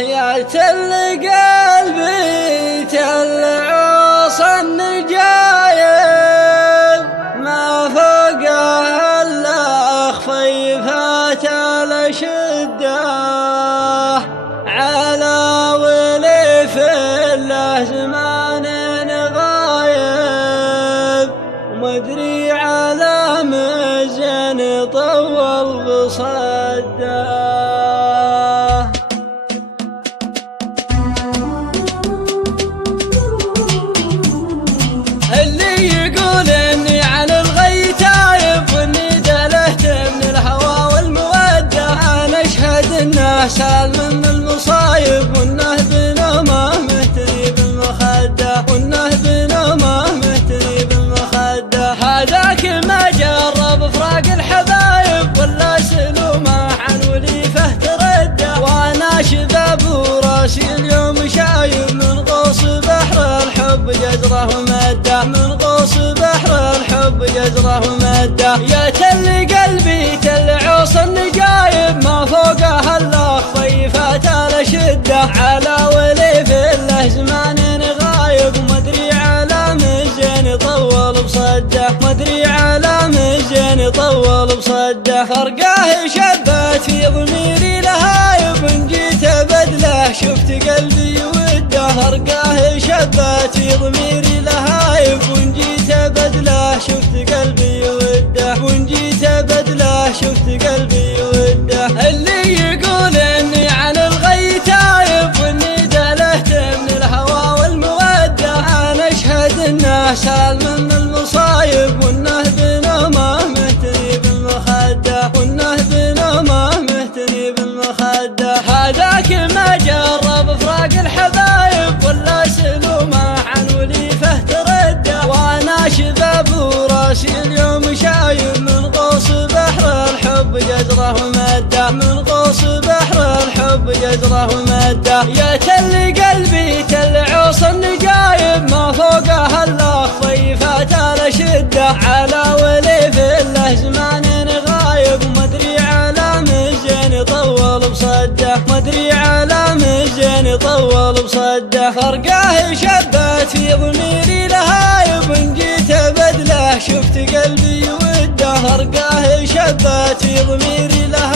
يا تل قلبي تل عصا النجايب ما فوقها الا خفيفات الاشده على ولي في الله زمان غايب ومدري على مزن طول بصده اللي يقول اني عن الغي تايب واني دلهت من الهوى والمودة انا اشهد انه سالم من المصايب وانه بنومه مهتني بالمخدة وانه بنومه مهتني بالمخدة هذاك ما جرب فراق الحبايب ولا سلومه عن وليفه ترده وانا شباب وراسي اليوم شايب من غوص بحر الحب جزره ومده من غوص بحر الحب جزره ومده يا تل قلبي تل عوص النجايب ما فوقها الا خفيفات الاشده على ولي في الله زمان غايب ومدري على مزين طول بصده مدري على مزين طول بصده فرقاه شبت في ضميري لهايب ان جيت بدله شفت قلبي وده فرقاه شبت في ضميري لهايب وان جيت بدله شفت قلبي وده وان جيت بدله شفت قلبي وده اللي يقول اني عن الغي تايب واني دلهت من الهوى والموده انا اشهد انه سالم من المصايب وانه بنومه مهتني بالمخده وانه بنومه مهتني بالمخده هذاك ما جرب فراق الحبايب ولا سلومه عن وليفه ترده وانا شباب وراسي اليوم شايب من غوص بحر الحب جزره ومده من غوص بحر الحب جزره ومده يا تل قلبي تل عوص النجايب ما فوقها الا خفيفات الاشده على ولي في الله زمان غايب ومدري على مزين طول بصده مدري على مزين طول بصده فرقاه شبت في ضميري لهايب ان جيت بدله شفت قلبي وده فرقاه شبت في ضميري لهايب